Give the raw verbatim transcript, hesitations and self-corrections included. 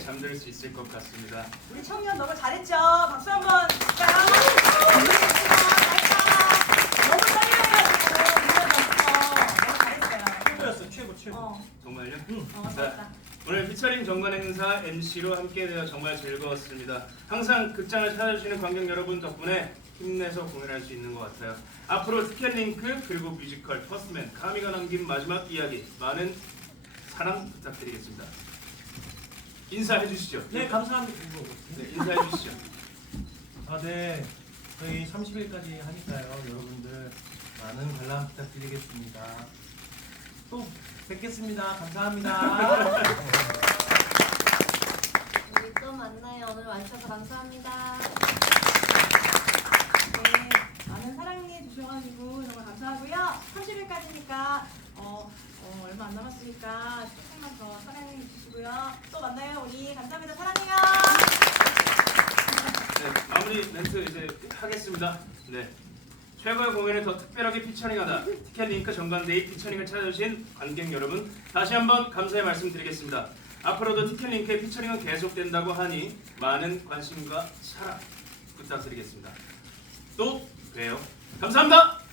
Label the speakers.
Speaker 1: 잠들 수 있을 것 같습니다.
Speaker 2: 우리 청년 너무 잘했죠? 박수 한번 자, 너무 떨려가지고
Speaker 3: 최고였어, 최고, 최고.
Speaker 2: 어,
Speaker 1: 정말요?
Speaker 3: 응.
Speaker 2: 어, 잘했다.
Speaker 1: 오늘 피처링 정관 행사 엠시로 함께되어 정말 즐거웠습니다. 항상 극장을 찾아주시는 관객 여러분 덕분에 힘내서 공연할 수 있는 것 같아요. 앞으로 티켓링크 그리고 뮤지컬 퍼스트맨 카미가 남긴 마지막 이야기 많은 사랑 부탁드리겠습니다. 인사해 주시죠.
Speaker 3: 네, 감사합니다.
Speaker 1: 네, 인사해 주시죠.
Speaker 3: 아, 네. 저희 삼십 일까지 하니까요. 여러분들 많은 관람 부탁드리겠습니다. 또 뵙겠습니다. 감사합니다.
Speaker 4: 우리 또 만나요. 오늘 와주셔서 감사합니다.
Speaker 2: 네, 많은 사랑해 주셔가지고 정말 감사하고요. 삼십 일까지니까 어, 어, 얼마 안 남았으니까 조금만 더 사랑해 주시고요. 또 만나요. 우리 감사합니다. 사랑해요.
Speaker 1: 네, 마무리 멘트 이제 하겠습니다. 네. 최고의 공연을 더 특별하게 피처링하다 티켓링크 정관데이 피처링을 찾아주신 관객 여러분 다시 한번 감사의 말씀드리겠습니다. 앞으로도 티켓링크의 피처링은 계속된다고 하니 많은 관심과 사랑 부탁드리겠습니다. 또 봬요. 감사합니다.